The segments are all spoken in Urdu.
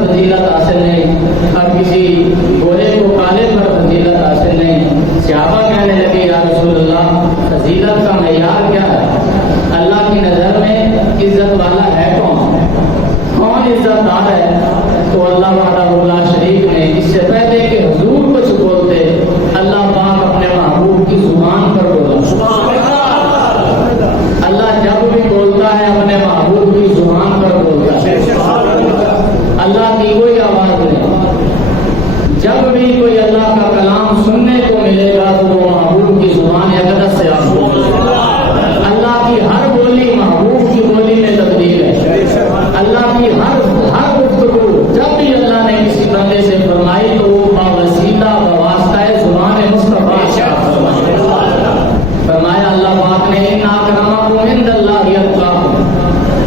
پر فضیلت حاصل نہیں اور کسی گورے کو کالے پر فضیلت حاصل نہیں۔ صحابہ کہنے لگے یا رسول اللہ فضیلت کا معیار کیا ہے؟ اللہ کی نظر میں عزت والا ہے کون؟ کون عزت دار ہے؟ تو اللہ وحدہ لا شریک نے اس سے پہلے کہ حضور کچھ بولتے اللہ پاک اپنے محبوب کی زبان پر بولا۔ اللہ جب بھی بولتا ہے اپنے محبوب کی زبان پر بولتا ہے، اللہ کی کوئی آواز نہیں۔ جب بھی کوئی اللہ کا کلام سننے کو ملے گا تو وہ محبوب کی زبان اقدس سے آپ بولے۔ اللہ کی ہر بولی محبوب کی بولی میں تبدیل ہے۔ اللہ کی ہر گفتگو جب بھی اللہ نے کسی بندے سے فرمائی تو وہ باوسیلہ بواسطہ زبان مصطفیٰ فرمایا۔ اللہ پاک نے ان اکرمکم عند اللہ اتقاکم،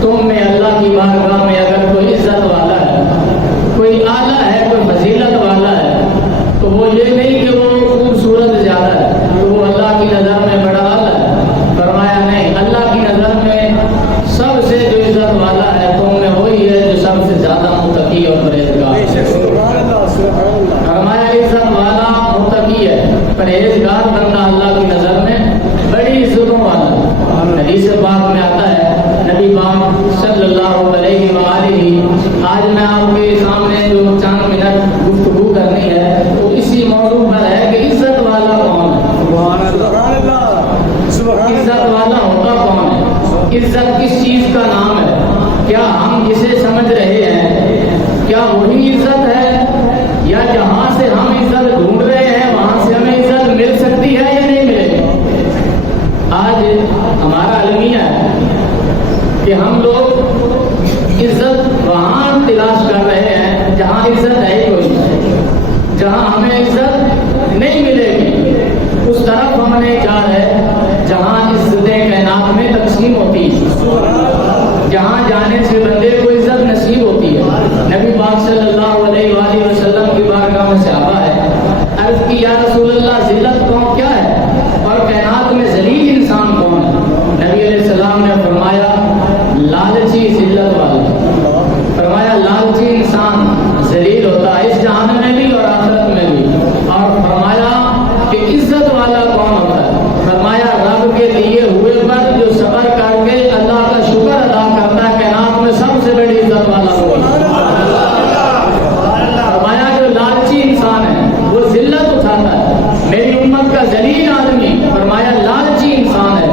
تم میں اللہ کی بارگاہ میں اگر کوئی عزت والا ہے، کوئی اعلیٰ ہے، کوئی فضیلت والا ہے تو وہ یہ نہیں کہ وہ خوبصورت زیادہ ہے تو وہ اللہ کی نظر میں بڑا اعلیٰ ہے۔ فرمایا نہیں، اللہ کی نظر میں سب سے جو عزت والا ہے تم میں وہی ہے جو سب سے زیادہ متقی اور پرہیزگار ہے۔ فرمایا عزت والا متقی ہے، پرہیزگار بندہ اللہ کی نظر میں بڑی عزتوں والا ہے۔ حدیث پاک میں آتا ہے نبی پاک صلی اللہ علیہ وآلہ، آج میں آپ کے سامنے جو چند منٹ گفتگو کرنی ہے وہ اسی موضوع پر ہے کہ عزت والا کون ہے؟ عزت والا ہوتا کون ہے؟ عزت کس چیز کا نام ہے؟ کیا ہم جسے سمجھ رہے ہیں کیا وہی عزت ہے، یا جہاں سے ہم عزت ڈھونڈ رہے ہیں وہاں سے ہمیں عزت مل سکتی ہے یا نہیں ملے گی؟ آج ہمارا المیہ ہے کہ ہم لوگ عزت وہاں تلاش کر رہے ہیں جہاں عزت ہے ہی کوئی، جہاں ہمیں عزت نہیں ملے گی اس طرف ہم نہیں جا رہے جہاں عزتیں کائنات میں تقسیم ہوتی ہے، جہاں جانے سے بندے کو عزت نصیب ہوتی ہے۔ نبی پاک صلی اللہ علیہ وآلہ وسلم کی بارگاہ میں صحابہ ہے، عرض کی یا رسول اللہ ذلت کون کیا ہے اور کائنات میں ذلیل انسان کون ہے؟ نبی علیہ السلام نے فرمایا لالچی ذلت والا۔ فرمایا لالچی انسان ذلیل ہوتا ہے اس جہان میں بھی اور آخرت میں بھی۔ اور فرمایا کہ عزت والا کون ہوتا ہے؟ فرمایا رب کے دیے ہوئے پر جو صبر کر کے اللہ کا شکر ادا کرتا ہے کائنات میں سب سے بڑی عزت والا ہوگا۔ فرمایا جو لالچی انسان ہے وہ ذلت اٹھاتا ہے، میری امت کا ذلیل آدمی فرمایا لالچی انسان ہے۔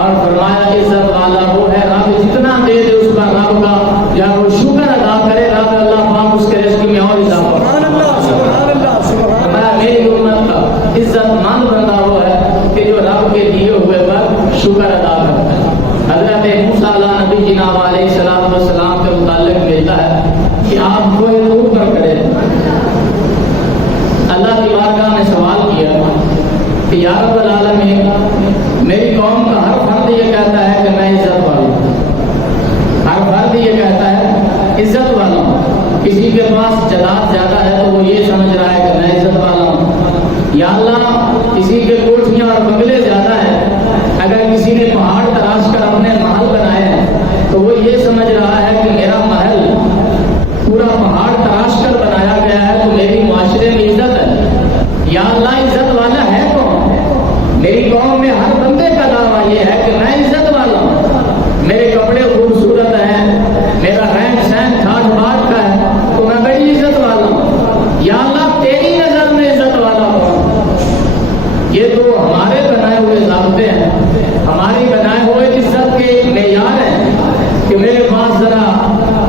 اور فرمایا عزت والا وہ ہے رب جتنا دے دے اس کا رب کا یا وہ شکر ادا کرے رب اللہ پاک اس کے رزق میں اور اضافہ۔ فرمایا میری امت کا عزت مند بندہ وہ ہے کہ جو رب کے دیے ہوئے پر شکر ادا کرتا ہے۔ حضرت موسیٰ علیہ نبی جناب علیہ السلام والسلام کے متعلق ملتا ہے کہ آپ کو طور پر کھڑے اللہ کی بارگاہ نے سوال کیا کہ یا رب العالمین میری قوم کا ہر فرد یہ کہتا ہے کہ میں عزت والا ہوں، ہر فرد یہ کہتا ہے عزت والا ہوں، کسی کے پاس جداد زیادہ ہے تو وہ یہ سمجھ رہا ہے کہ میں عزت والا ہوں، یا اللہ کسی کے کوٹھیاں اور بنگلے زیادہ ہیں، اگر کسی نے پہاڑ تراش کر اپنے محل بنائے ہیں تو وہ یہ سمجھ رہا ہے کہ میرا محل پورا پہاڑ تراش کر بنایا گیا ہے تو میری معاشرے میں عزت ہے۔ یا اللہ عزت والا ہے کون؟ میری قوم میں ہر بندے کا دعویٰ یہ ہے کہ میں عزت والا ہوں، میرے کپڑے خوبصورت ہیں، میرا رہن سہن ٹھاٹ باٹ کا ہے تو میں بڑی عزت والا ہوں۔ یا اللہ تیری نظر میں عزت والا ہوں؟ یہ تو ہمارے بنائے ہوئے ضابطے ہیں، ہماری بنائے ہوئے عزت کے ایک معیار ہیں کہ میرے پاس ذرا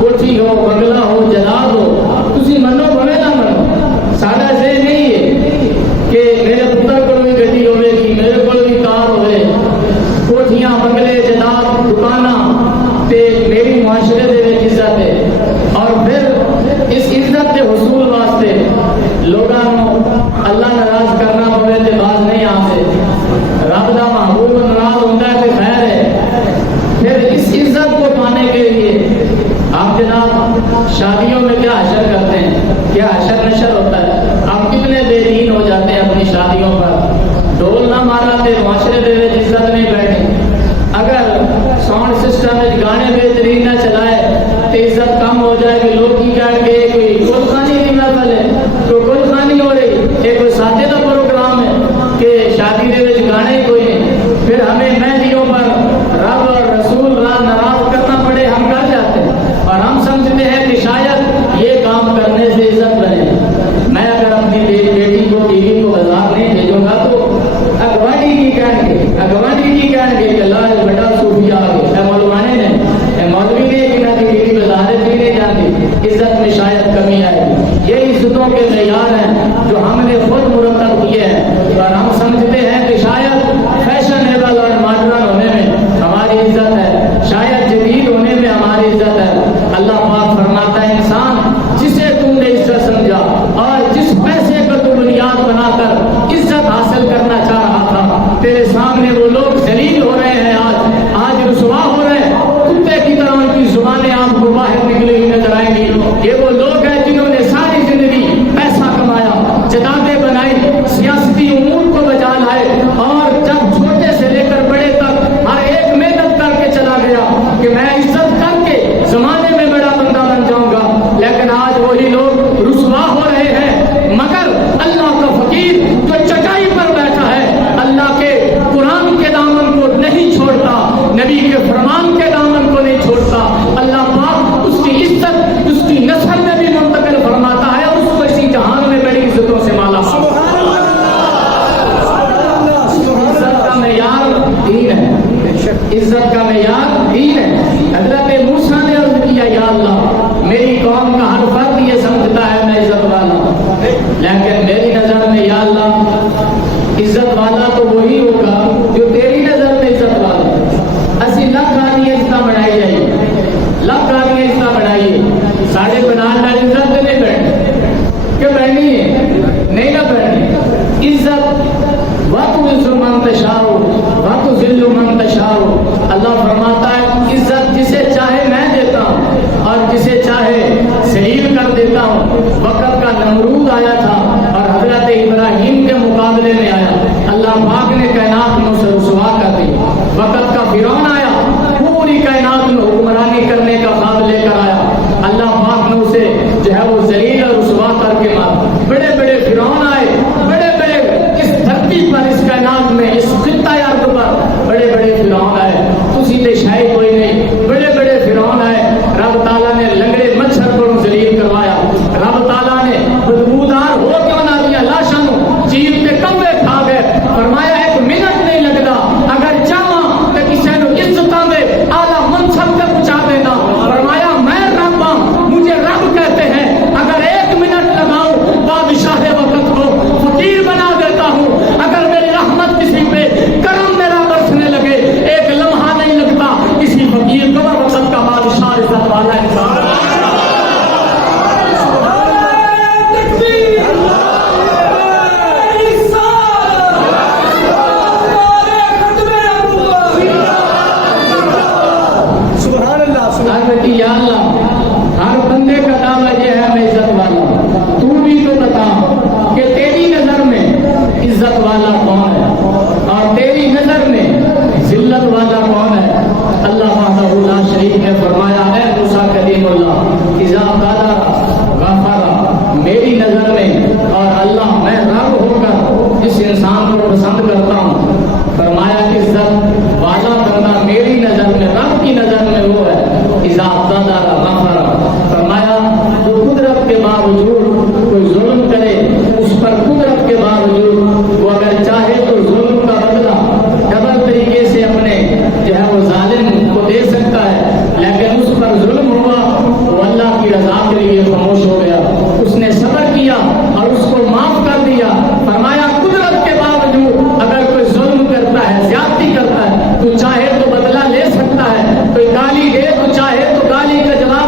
کوٹھی ہو، بنگلہ ہو، جلال ہو، تسی منو بھوے نہ منو، ساڈا ذہن نہیں ہے کہ میرے پتر کو بھی گڈی ہوے گی، میرے کو بھی کار ہوے، کوٹھیاں بنگلے جناب دکاناں تے میری معاشرے دے وچ عزت ہے۔ اور پھر اس عزت کے حصول واسطے لوگاں نوں اللہ ناراض کرنا پوے تے باز نہیں آتے، رب دا محبوب ناراض ہوندا ہے تے خیر ہے۔ پھر اس عزت کو پانے کے لیے آپ جناب شادیوں میں کیا حشر کرتے ہیں، کیا حشر نشر ہوتا ہے، آپ کتنے بے دین ہو جاتے ہیں اپنی شادیوں پر، ڈول نہ مارا تے معاشرے دے وچ عزت نہیں بیٹھی، اگر ساؤنڈ سسٹم وچ گانے بہترین نہ چلائے کہتے عزت کم ہو جائے کہ لوگ کی کہیں گے کوئی گل خانی کی محفل ہے، کوئی گل خانی ہو رہی ہے، کوئی سادے کا پروگرام ہے کہ شادی دے وچ گانے ہی کوئی نہیں، پھر ہمیں مہندیوں پر رب اور رسول را ناراض کرنا پڑے ہم کر جاتے ہیں، اور ہم سمجھتے ہیں کہ شاید یہ کام کرنے سے عزت بنے۔ میں اگر اپنی بیٹی کو بیوی کو بازار نہیں بھیجوں گا تو اگوانی کی کہیں گے کہ اللہ بڑا صوفیہ آ گئے، اے مولوانے نے، اے مولوی نے کہ نہ بیوی بازار بھی نہیں جاتی، عزت میں شاید کمی آئے گی۔ یہ عزتوں کے معیار ہیں جو ہم نے خود مرتب کیے ہیں، اور ہم سمجھتے ہیں کہ شاید فیشنیبل اور ماڈرن ہونے میں ہماری عزت ہے، شاید جدید ہونے میں ہماری عزت ہے۔ اللہ پاک فرماتا ہے انسان جسے تم نے عزت سمجھا اور جس پیسے کو تو بنیاد بنا کر عزت حاصل کرنا چاہ رہا تھا، تیرے سامنے وہ لوگ ذلیل ہو رہے ہیں، آج رسوا ہو رہے ہیں، کتے کی طرح ان کی زبانیں آپ کو باہر نکلی ہوئی نظر آئیں گی۔ یہ وہ لوگ ہیں جنہوں نے ساری زندگی پیسہ کمایا، جدادیں بنائی، سیاستی امور کو بچا لائے، اور جب چھوٹے سے لے کر بڑے تک ہر ایک محنت کر کے چلا گیا کہ میں عزت کر کے زمانے میں بڑا بندہ بن جاؤں گا، لیکن آج وہی لوگ رسوا ہو رہے ہیں، مگر اللہ کا فقیر جو چٹائی پر بیٹھا ہے اللہ کے قرآن کے دامن کو نہیں چھوڑتا، نبی کے فرمان کے دامن کو نہیں چھوڑتا، اللہ پاک اس کی عزت اس کی نسل میں بھی منتقل فرماتا ہے اور اس کو اسی جہان میں بڑی عزتوں سے مالا مال۔ عزت کا معیار دین ہے، عزت کا معیار دین ہے۔ حضرت موسیٰ نے عرض کیا یا اللہ میری قوم کا ہر فرد یہ سمجھتا ہے میں عزت والا ہوں، لیکن میری نظر میں یا اللہ عزت والا تو وہی ہوگا جو تیری نظر میں عزت والا ہے۔ اسی لکھ آدمی عزت بڑھائی جائیے، لکھ آدمی عزت بڑھائیے، ساڑھے بنان نال عزت نہیں بڑھنی کہ بڑھنی ہے نہیں نہ بڑھنی۔ عزت وَتُعِزُّ مَن تَشَاءُ وَتُذِلُّ مَن تَشَاءُ، اللہ فرماتا ہے عزت جسے چاہے میں دیتا ہوں اور جسے چاہے ذلیل کر دیتا ہوں۔ وقت کا نمرود آیا تھا اور حضرت ابراہیم کے مقابلے میں آیا، اللہ پاک نے کائنات میں اسے رسوا کر دی۔ وقت کا فرعون آیا، پوری کائنات میں حکمرانی کرنے کا خواب لے کر آیا، اللہ پاک نے اسے جو ہے وہ ذلیل اور رسوا کر کے مارا۔ بڑے بڑے فرعون آئے، بڑے بڑے اس دھرتی پر اس کائنات میں اس خطہ ارض پر بڑے بڑے فرعون آئے، اسی تے شاید کوئی نہیں، بڑے بڑے فرعون آئے۔ رب تعالیٰ نے لنگڑے مچھر کو ذلیل کروایا، رب تعالیٰ نے بدبودار ہو کیوں نہ دیا لاشاں چیل کے کمبے کھا گئے، فرمایا ایک منٹ نہیں لگتا اگر چاہاں تو کسی نے عزتاں دے اعلیٰ منصب پہ پہنچا دینا، فرمایا میں رب ہوں، مجھے رب کہتے ہیں، اگر ایک منٹ لگاؤں بادشاہ وقت کو فقیر بنا دیتا ہوں، اگر میری رحمت کسی پہ کرم میرا برسنے لگے ایک لمحہ نہیں لگتا کسی فقیر کو وقت کا بادشاہ عزت والا انسان۔ یا اللہ ہر بندے کا دعویٰ یہ ہے میں عزت والا ہوں، تو بھی تو بتا کہ تیری نظر میں عزت والا کون ہے اور تیری نظر میں ذلت والا کون ہے۔ اللہ وحدہ لا شریک نے فرمایا اے موسیٰ کلیم اللہ اذا قدر غفر، میری نظر میں اور اللہ میں رب ہو کر جس انسان کو پسند کرتا ہوں، فرمایا کہ عزت والا بندہ میری نظر میں رب کی نظر میں وہ ہے اذا قدر غفر، فرمایا جو قدرت کے باوجود کوئی ظلم کرے اس پر قدرت کے باوجود وہ اگر چاہے تو ظلم کا بدلہ ڈبل طریقے سے اپنے جو ہے وہ ظالم کو دے سکتا ہے، لیکن اس پر ظلم ہوا تو اللہ کی رضا کے لیے خاموش ہو گیا، اس نے صبر کیا اور اس کو معاف کر دیا۔ فرمایا قدرت کے باوجود اگر کوئی ظلم کرتا ہے زیادتی کرتا ہے تو چاہے تو بدلہ لے سکتا ہے، کوئی گالی دے تو چاہے تو گالی کا جواب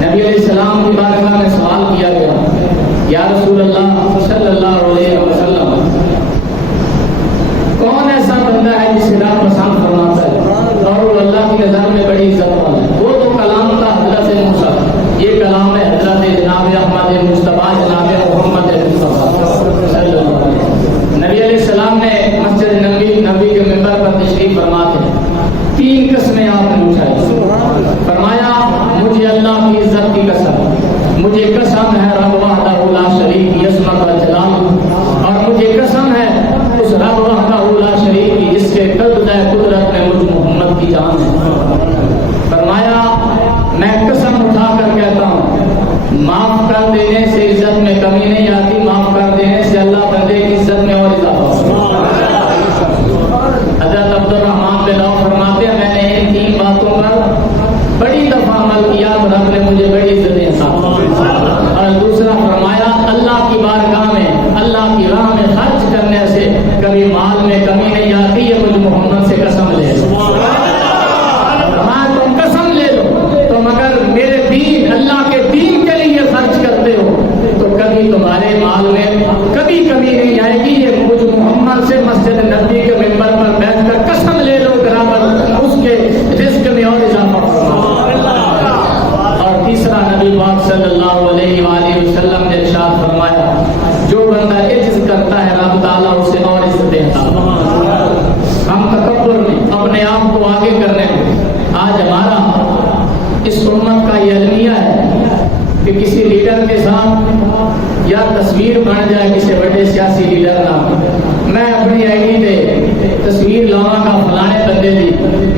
نبی علیہ السلام کی بارگاہ میں سوال کیا گیا، یا رسول اللہ صلی اللہ علیہ وسلم، کون ایسا بندہ ہے جسے اللہ پسند فرماتا ہے اور وہ اللہ کی نظر میں بڑی عزت والا ہے؟ وہ تو کلام تھا حضرت موسیٰ، یہ کلام ہے حضرت جناب احمد مصطفیٰ جناب محمد مصطفیٰ صلی اللہ علیہ وسلم۔ نبی علیہ السلام نے مسجد نبی کے ممبر پر تشریف فرما کے 3 قسمیں آپ نے اٹھائی۔ فرمایا مجھے اللہ کی عزت کی قسم، مجھے قسم ہے رب وحدہ لا شریک کی عظمت و جلال، اور مجھے قسم ہے اس رب وحدہ لا شریک کی جس کے قبضہ قدرت میں مجھ محمد کی جان ہے۔ فرمایا میں قسم اٹھا کر کہتا ہوں معاف کر دینے سے عزت میں کمی نہیں آتی، معاف کر دینے سے اللہ بندے کی عزت میں اور اضافہ ہوتا ہے۔ حضرت عبد الرحمن بن عوف فرماتے ہیں میں نے ان 3 باتوں پر بڑی دفعہ عمل کیا تو رب نے مجھے بڑی عزتیں عطا کی۔ اور دوسرا فرمایا اللہ کی بارگاہ میں اللہ کی راہ میں خرچ کرنے سے کبھی مال میں کمی نہیں آتی، یہ مجھ محمد سے قسم لے لو۔ تم قسم لے لو، تم اگر میرے دین اللہ کے دین کے لیے خرچ کرتے ہو تو کبھی تمہارے مال میں کبھی کمی نہیں آئے گی، یہ مجھ محمد سے مسجد نبی کے ممبر پر بیٹھ کر قسم لے لو برابر اس کے رزق میں اور اضافہ فرمایا۔ اور تیسرا نبی پاک صلی اللہ علیہ وآلہ وسلم نے ارشاد فرمایا جو بندہ عجز کرتا ہے رب تعالیٰ اسے اور عزت دیتا ہے۔ ہم تکبر میں اپنے آپ کو آگے کرنے میں آج ہمارا اس امت کا یہ المیہ ہے کہ کسی لیڈر کے ساتھ یا تصویر بن جائے کسی بڑے سیاسی لیڈر کا، میں اپنی آئی ڈی پہ تصویر لاواں گا فلانے بندے دی،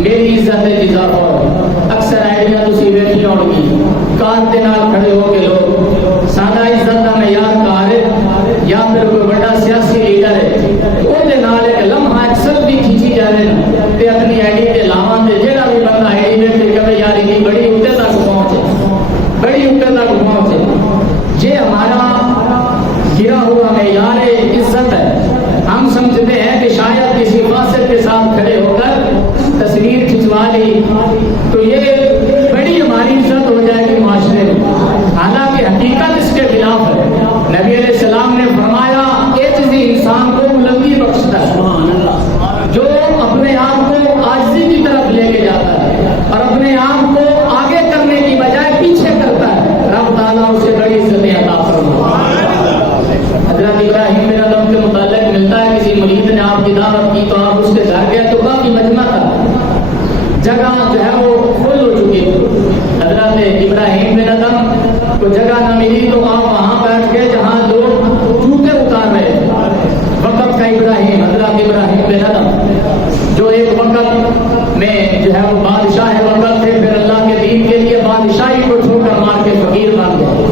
میری عزت اضافہ ہو۔ اکثر آئیڈیاں تسی ویکھی ہوگی کار دے نال کھڑے ہو کے لوگ سادہ عزت کا معیار کار ہے یا پھر کوئی بڑا سیاسی لیڈر ہے وہ دے نال ایک لمحہ ایک سلفی کھینچی جائے تے اپنی آئی ڈی تے لاواں تے جہاں بھی بندہ آئی ڈی ویکھ کے کہے یار یہ بڑی اوتے تک پہنچے، بڑی اوتے تک پہنچے۔ یہ ہمارا گرا ہوا معیار عزت ہے۔ ہم سمجھتے ہیں کہ شاید کسی فاسق کے ساتھ کھڑے ہو کر تصویر کھنچوا لی تو یہ بڑی ہماری عزت ہو جائے گی معاشرے میں، حالانکہ حقیقت اس کے خلاف ہے۔ نبی علیہ السلام نے فرمایا عاجزی انسان کو بلندی بخشتا ہے، جو اپنے آپ کو عاجزی کی طرف لے کے جاتا ہے اور اپنے آپ کو آگے کرنے کی بجائے پیچھے کرتا ہے، رب تعالیٰ اسے بڑی عزتیں عطا فرماتا ہے۔ حضرت ابراہیم بن ادم کے متعلق ملتا ہے کسی مرید نے آپ کی دعوت کی تو آپ اس کے گھر گئے تو کافی مجمع تھا، جگہ جو ہے وہ فل ہو چکی تھی۔ حضرت ابراہیم بن ادم کو جگہ نہ ملی تو آپ وہاں بیٹھ گئے جہاں لوگ جوتے اتار رہے تھے۔ وقت کا ابراہیم، حضرت ابراہیم بن ادم جو ایک وقت میں جو ہے وہ بادشاہ وقت تھے، پھر اللہ کے دین کے لیے بادشاہی کو چھوڑ کر مار کے فقیر بن گئے۔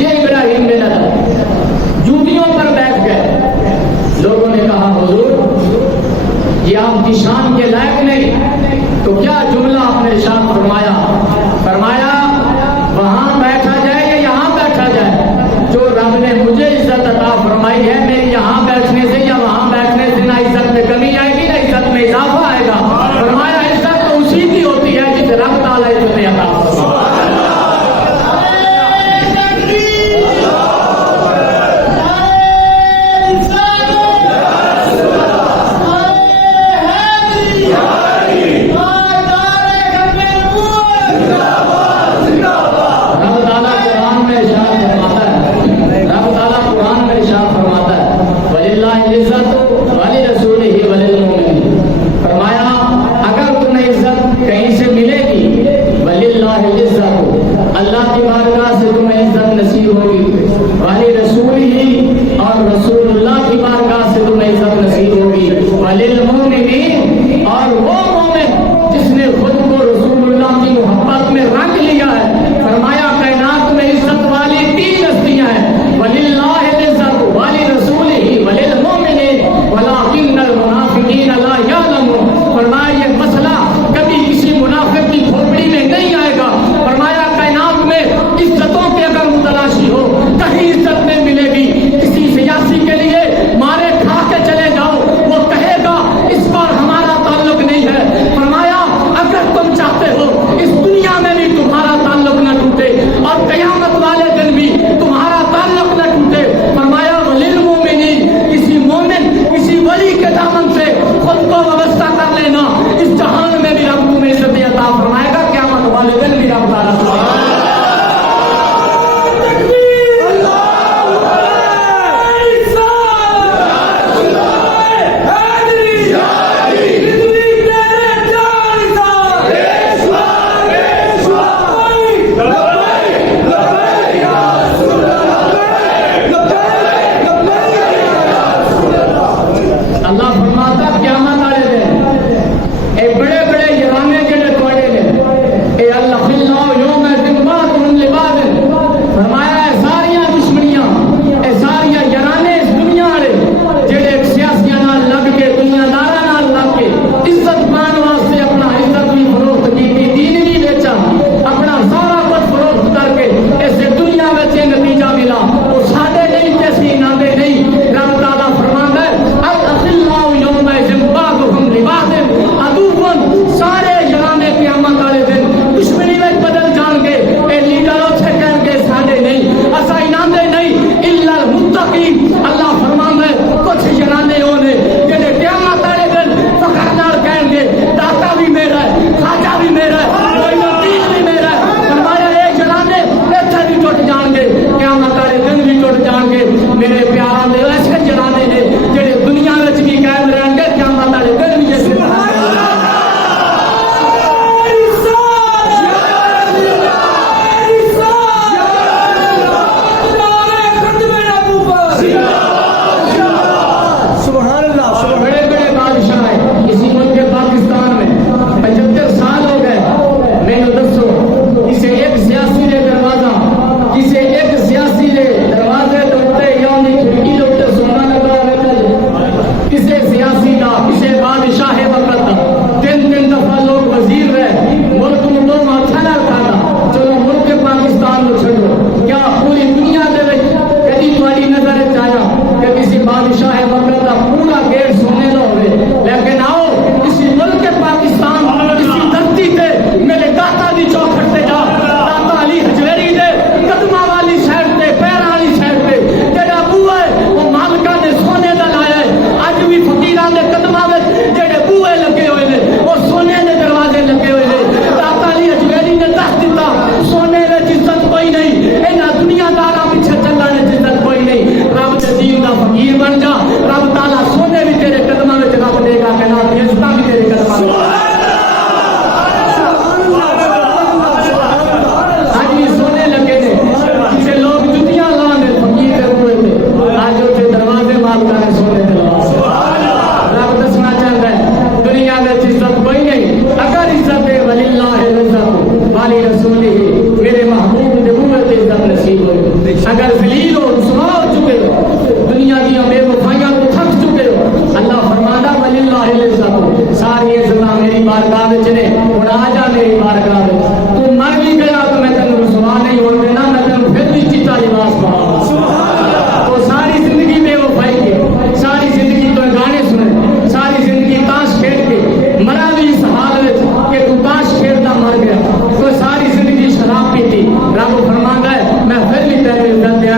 یہ ابراہیم بن ادم جوتیوں پر بیٹھ گئے۔ لوگوں نے کہا حضور یہ آپ کی شان کے لائق نہیں، تو کیا جملہ آپ نے ارشاد فرمایا؟ فرمایا وہاں بیٹھا جائے یا یہاں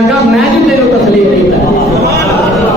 دیاں گا میں جو تیرے تسلیم کیتا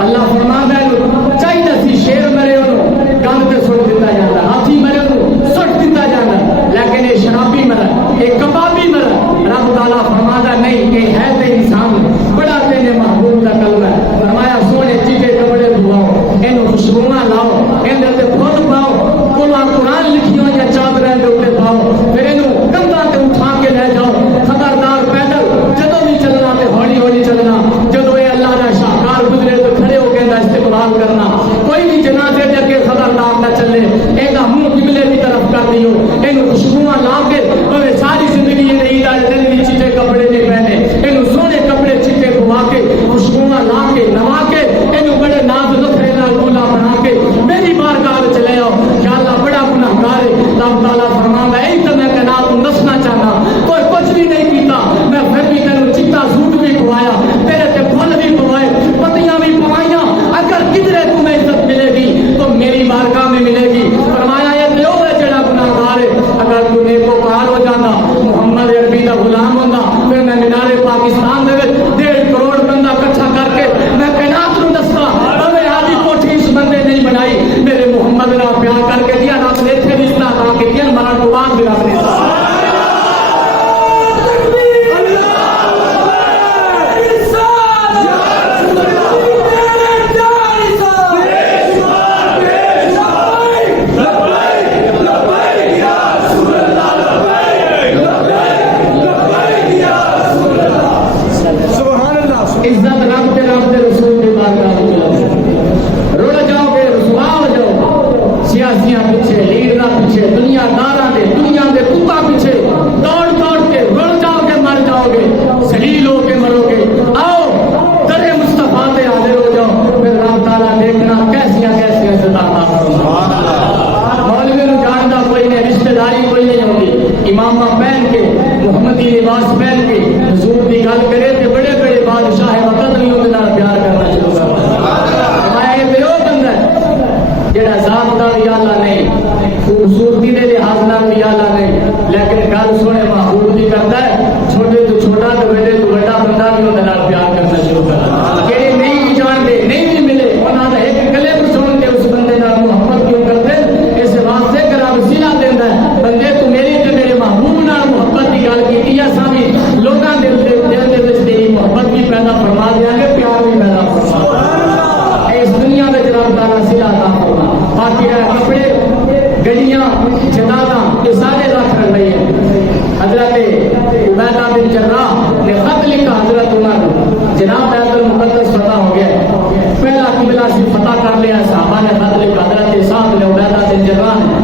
اللہ فرماندا ہے چاہیے سی شیر مرے انہوں گند تے سٹ دیتا جاتا ہاتھی مرے انہوں سٹ دیتا جاتا لیکن یہ شرابی مرا یہ کبابی مرا رب تعالیٰ فرماندا نہیں یہ ہے تے انسان بڑا تیرے محبوب کا کلمہ ہے فرمایا سونے چیٹے کپڑے دھواؤ اینو خوشبوواں لاؤ اندر تے پھل پاؤ قرآن لکھی ہو یا چادریں دے اوپر پاؤ پھر اینو کندھاں تے اٹھا کے لے جاؤ خبردار پیدل جدوں بھی چلنا تے ہولی ہولی چلنا جدوں اے اللہ دا شاہکار گزرے تو کھڑے ہو کے دا استقبال کرنا کوئی بھی جنازے دے اگے خبردار نہ چلے اے دا منہ قبلے کی طرف کر دیو اینو خوشبوواں لا کے اوے ساری زندگی یہ عید والے دن بھی چٹے کپڑے نہیں پہنے اینو سونے کپڑے چٹے پوا کے خوشبوواں لا کے نوا کے اینو بڑے ناز نخرے نال گولا بنا کے میری بارگاہ وچ لے آؤ یا اللہ بڑا گنہگار ہے اللہ تعالیٰ فرماندا ہے تو میں کہنا تو نسنا چاہنا کوئی کچھ بھی نہیں پیتا میں پھر بھی تینوں چٹا سوٹ بھی پوایا تیرے تے پھل بھی پوائے پتیاں بھی پوائیاں اگر کدھرے تمہیں عزت ملے گی تو میری بارگاہ میں ملے گی فرمایا یہ دیو ہے جڑا گنہگار ہے اگر تو نیکوکار ہو جانا محمد عربی دا غلام ہوندا پھر میں مینار پاکستان دے وچ 1.5 کروڑ بندہ اکٹھا کر کے میں کائنات نوں دسدا اوے آدھی کوٹھی اس بندے نہیں بنائی میرے محمد نال پیار کر کے دیا رب نے ایتھے بھی اصلاح کر کے دیا مرن تو بعد بھی رب نے عزت رب کے رسول کی بارگاہ میں رڑ جاؤ گے رسوا ہو جاؤ سیاسیاں پیچھے لیڈراں پیچھے دنیا داراں دے دنیا دے کتا پیچھے دوڑ دوڑ کے رڑ جاؤ گے مر جاؤ گے ذلیل ہو کے مرو گے آؤ در مصطفیٰ پہ حاضر ہو جاؤ پھر رب تعالیٰ دیکھنا کیسیاں کیسیاں عزتاں فرمائے مولوی نوں جاندا کوئی نہیں رشتہ داری کوئی نہیں ہوندی امامہ پہن کے محمدی لباس پہن کے حضور کی گل کرے تے بڑے بڑے بادشاہ وقت نہیں ہوتے نال پیار کرنا شروع کر میں یہ وہ بندہ ہے جڑا ذات دا بھی اعلیٰ نہیں خوبصورتی دے لحاظ نال بھی اعلیٰ نہیں لیکن گل سونے محبوب دی کرتا ہے چھوٹے تو چھوٹا تو بڑے تو بڑا بندہ بھی ہوتے نال پیار کرنا شروع کر کہ نہیں بھی جانتے نہیں بھی ملے انہاں دا ایک گلے پر سن کے اس بندے نال محبت کیوں کرتے اس واسطے کہ رب سلا دیندا ہے بندے تو میری تے میرے محبوب نال محبت دی گل کیتی ہے سامنے لوگاں دے دل دے وچ تیری محبت بھی پیدا فرما دیا گے پیار بھی پیدا فرما اس دنیا میں رب تعالیٰ سلا عطا فرما باقی کپڑے گڈیاں جنازہ یہ سارے رکھ رہے ہیں حضرت عبیدہ بن جراح نے خط لکھا حضرت عمر جناب بیت المقدس فتح ہو گیا پہلا قبلہ سے فتح کر لیا صحابہ نے خط لکھا حضرت صاحب نے عبیدہ بن جراح نے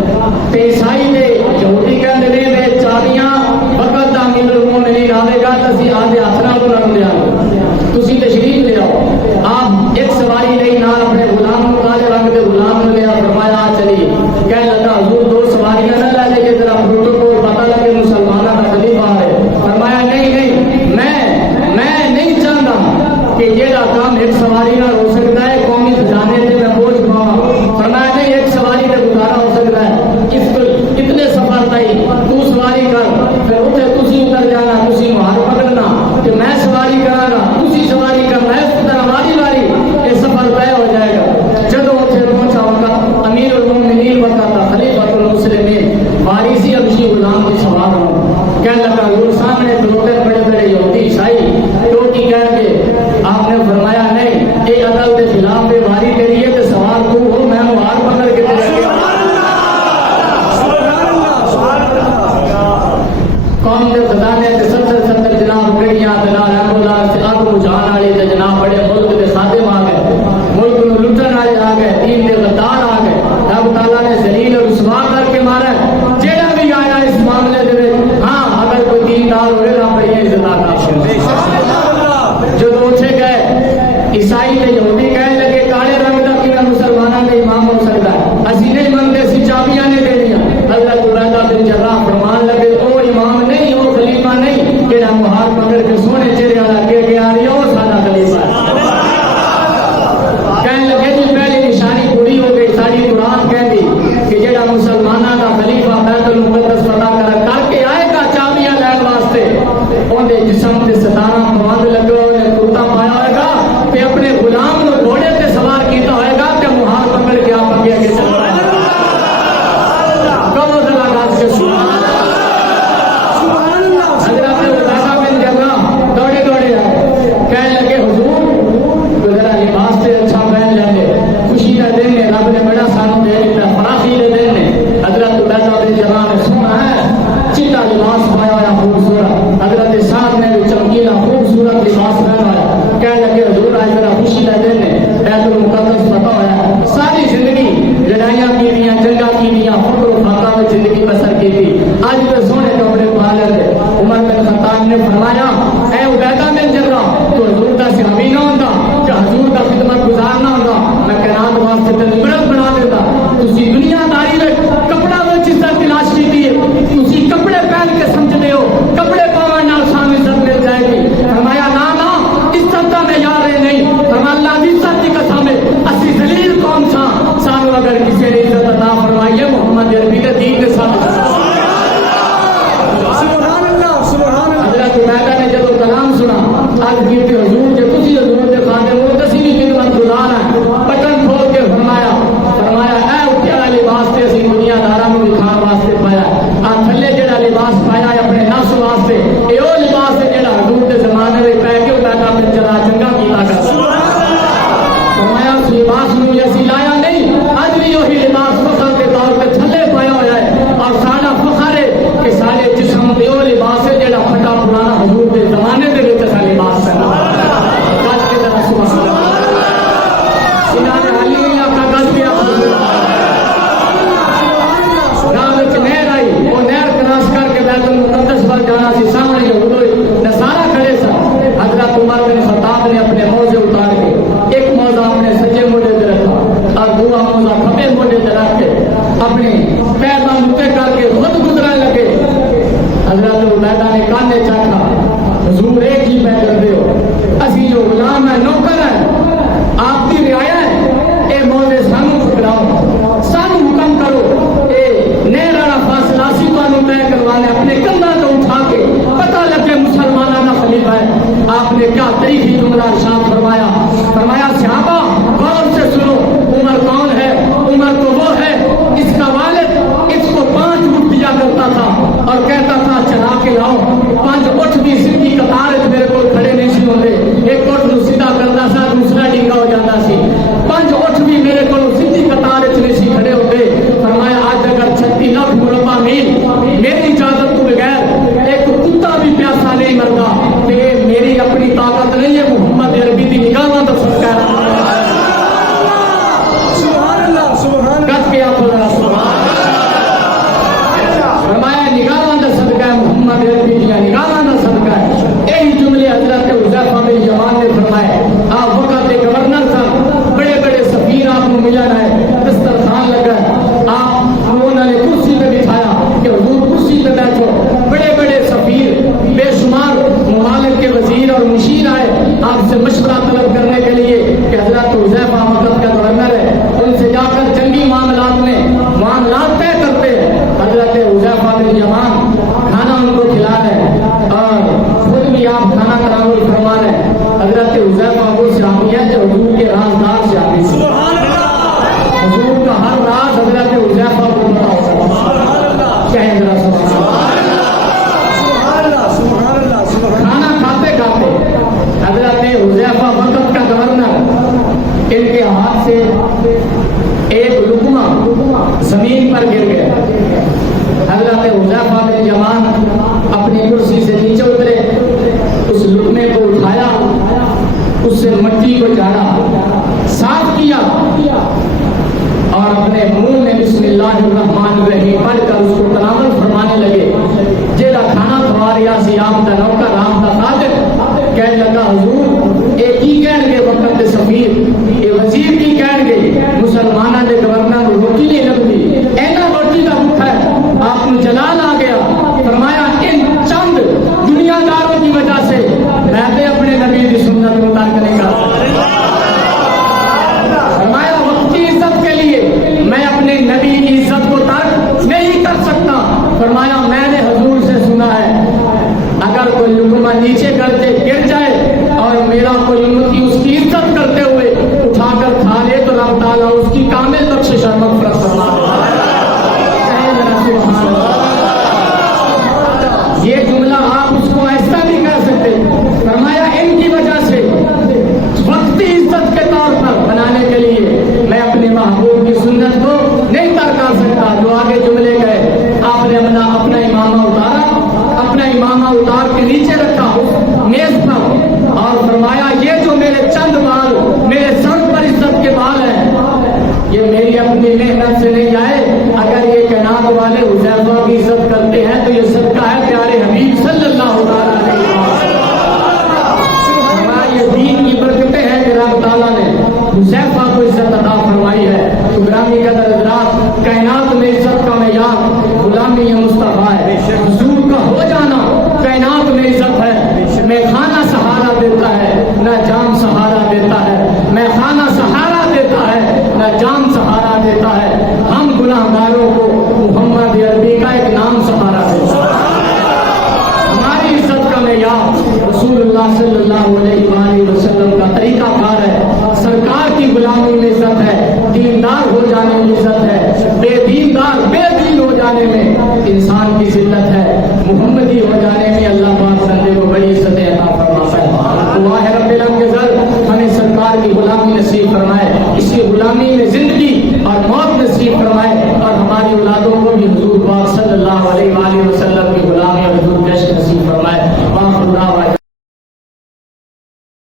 تے عیسائی نے یہودی کہندے نے میں چابیاں وقت دا امیر المومنین آوے گا تے اسی آدھے ہاتھ نال انہاں دے آؤ تسی تشریف لے آؤ آپ ایک سواری نہیں نال اپنے غلام کو کالے رنگ دے غلام نے لیا فرمایا چلیے کہنے لگا حضور 2 سواریاں نہ لے لے کے ذرا پروٹوکول پتہ لگے مسلمانوں کا خلیفہ ہے فرمایا نہیں میں نہیں چاہتا کہ یہ کام ایک سواری نہ ہو سکتا ہے قومی خزانے سے میں بوجھ پاؤں فرمایا نہیں ایک سواری کا گزارا ہو سکتا ہے اتنے سفر تھی تو سواری کر پھر اتنے تسی اتر جانا تسی مہار پکڑنا کہ میں سواری کرا گا تسی سواری کرنا ہے اس طرح ہماری باری یہ سفر طے ہو جائے گا جدو اتنے پہنچا ہوگا امیر المومنین بتاتا خلیفۃ المسلمین وارثی ابشی غلام کی سوار ہوں کہنے لگا حضور سامنے کھلوتے بڑے بڑے یہودی عیسائی ٹوٹی کہہ کے آپ نے فرمایا نہیں یہ عدل کے خلاف واری تیری ہے کہ سوار تو ہو میں مہار پکڑ کے قوم کے خزانے تے 70 جناب گڑیاں دلال ایمبولانس تے اگ بجھان والے تے جناب بڑے ملک دے خادم آ گئے ملک نوں لٹن والے آ گئے دین دے غدار آ گئے رب تعالیٰ نے ذلیل اور رسوا کر کے مارا جیڑا بھی آیا اس معاملے دے وچ ہاں اگر کوئی دیندار ہوئے نا بڑی عزت عطا جدوں اٹھے گئے عیسائی تے یہودی کہنے لگے کالے رنگ دا کیڑا مسلماناں دا امام ہو سکتا ہے اسی نہیں منگتے سی چابیاں نے دینیاں حضرت عبیدہ بن جراح فرمان لگے او امام نہیں او خلیفہ نہیں جڑا مہار پکڑ کے سونے چہرے والا کہہ کے آ رہی ہے وہ سارا خلیفہ ہے کہنے لگے جی پہلی نشانی پوری ہو گئی ساری قرآن کہندی کہ جڑا مسلماناں دا خلیفہ بیت المقدس فتح کر کے آئے گا چابیاں لین واسطے اون دے جسم تے 17 پابند لگے ہوئے فرمایا اے عبیدہ بن جرہ تو حضور دا صحابی نہ ہوندا کہ حضور دا خدمت گزار نہ ہوندا میں کائنات واسطے تے عبرت بنا دیتا تسی دنیا داری وچ کپڑا وچ عزت تلاش کیتی ہے تسی کپڑے پہن کے سمجھدے ہو کپڑے پاون نال سانو عزت مل جائے گی فرمایا نا نا عزت دا معیار نہیں فرمایا اللہ دی عزت دی قسم ہے اسی ذلیل قوم سا سانو اگر کسی نے عزت عطا فرمائی ہے محمد عربی دے دین دے ساتھ حضرت عبیدہ نے جب کلام سنا آج کیتے حضور کے کسی حضور کے خادم وہ کسی بھی خدمت گزار ہے بٹن کھول کے فرمایا اے اٹھے والا لباس تے اسی دنیا داراں نوں دکھان واسطے پایا آ تھلے جڑا لباس پایا ہے اپنے نفس واسطے اے او لباس ہے جڑا حضور دے زمانے وچ پے کے عبیدہ بن جرہ چنگا کیتا کر فرمایا اس لباس نوں اسی لایا نہیں اج بھی وہی لباس فخر کے طور پہ تھلے پایا ہوا ہے اور سارا فخر ہے کہ سارے جسم دے او لباس ہے جڑا پھٹا پرانا حضور دے زمانے دے وچ سا لباس ہے گج کے ذرا سبحان اللہ سینہ علی کا گج کے راہ وچ نہر آئی وہ نہر کراس کر کے بیت المقدس پر جانا سی سامنے یہود نصارا کھڑے سن حضرت عمر بن خطاب نے اپنے موزے اتار کے ایک موزہ اپنے سجے موڈے پہ رکھا اور دوسرا موزہ کھبے موڈے پہ رکھ کے اپنے پیر متے کر کے خود گزرنے لگے حضرت عبیدہ نے کانے چاکھا حضور ایک ہی پہ کرتے ہو اسی جو غلام ہے نوکر ہے آپ کی رعایا ہے اے موزے سانو پکڑاؤ سانو حکم کرو اے نہر والا فاصلہ سی تانوں طے کروانے اپنے کندھاں تو اٹھا کے پتہ لگے مسلماناں دا خلیفہ ہے آپ نے کیا تاریخی جملہ ارشاد فرمایا صحابہ غور سے سنو عمر کون ہے عمر تو وہ ہے اس کا والد اس کو 5 اٹھ دیا کرتا تھا اور کہتا تھا چلا کے لاؤ 5 اٹھ بھی سیدھی قطار میرے کو کھڑے نہیں سی ہوتے ایک اٹھ نو سیدھا کرتا سا دوسرا ڈنگا ہو جاتا سی 5 اٹھ بھی میرے کو سیدھی قطار نہیں سی کھڑے ہوتے فرمایا آج اگر 36 لاکھ مربع میل میری اجازت کے بغیر ایک کتا بھی پیاسا نہیں مرتا کہ یہ میری اپنی طاقت نہیں ہے محمد عربی کی نگاہاں تو سب کہہ رہا گت کے آپ فرمایا نگاہاں دا صدقہ ہے محمد عربی کی نگاہاں دا صدقہ ہے یہی جملے حضرت حذیفہ بن یمان نے فرمائے آپ وقت کے گورنر صاحب بڑے بڑے سفیر آپ کو ملن ہے دسترخوان لگا ہے آپ انہوں نے کرسی پہ بٹھایا کہ حضور کرسی پہ بیٹھو بڑے بڑے سفیر بے شمار ممالک کے وزیر اور مشیر آئے آپ سے مشورہ طلب کرنے کے لیے کہ حضرت حذیفہ وقت کا گورنر ہے ان سے جا کر جنگی معاملات میں معاملات طے کرتے حضرت حذیفہ بن یمان کھانا ان کو کھلا رہے اور خود بھی آپ کھانا تناول فرما رہے حضرت حذیفہ وہ صحابی ہے جو حضور کے رازدار صحابی حضور کا ہر راز حضرت حذیفہ کو پتا ہوتا کہیں ذرا کھانا کھاتے کھاتے حضرت حذیفہ وقت کا گورنر ان کے ہاتھ سے ایک لقمہ زمین پر گر گیا حضرت حذیفہ بن یمان اپنی کرسی سے نیچے اترے اس لقمے کو اٹھایا اس سے مٹی کو جھاڑا صاف کیا اور اپنے منہ میں بسم اللہ الرحمن الرحیم پڑھ کر اس کو تناول فرمانے لگے جیڑا کھانا کھواریا سی آپ دا نوکر آپ دا خادم کہنے لگا حضور ایک ہی کہن گے وقت دے سفیر یہ وزیر کی کہن گے مسلمانہ دے گورنر کو روٹی نہیں لگتی اینا روٹی کا بھوکا ہے آپ کو جلال آ گیا فرمایا ان چند دنیا داروں کی وجہ سے میں نے اپنے نبی کی سنت کو ترک نہیں کرتا فرمایا وقت کی عزت کے لیے میں اپنے نبی کی عزت کو ترک نہیں کر سکتا فرمایا میں نے حضور سے سنا ہے اگر کوئی لقمہ نیچے کر کے گر جائے اور میرا کوئی امتی اس کی عزت کرتے ہوئے اٹھا کر کھا لے تو رب تعالیٰ اس کی کامل بخشش اور مغفرت فرما یہ جملہ آپ اس کو ایسا نہیں کہہ سکتے فرمایا ان کی وجہ سے وقتی عزت کے طور پر بنانے کے لیے میں اپنے محبوب کی سنت کو نہیں ترک کر سکتا جو آگے جملے گئے آپ نے اپنا امامہ اتار کے نیچے رکھا میز پر اور فرمایا یہ جو میرے چند بال میرے سر پر عزت کے بال ہیں یہ میری اپنی محنت سے نہیں آئے اگر یہ کائنات والے حذیفہ کی عزت کرتے ہیں تو یہ صدقہ ہے پیارے حبیب صلی اللہ علیہ وسلم صلی اللہ علیہ وآلہ وسلم کا طریقہ کار ہے. سرکار کی غلامی میں عزت ہے, دیندار ہو جانے میں عزت ہے, بے دیندار بے دین ہو جانے میں انسان کی ذلت ہے, محمدی ہو جانے میں اللہ پاک بندے کو بڑی عزتیں عطا فرماتا ہے. اللہ رب العالمین ہمیں سرکار کی غلامی نصیب فرمائے, اس کی غلامی میں زندگی اور موت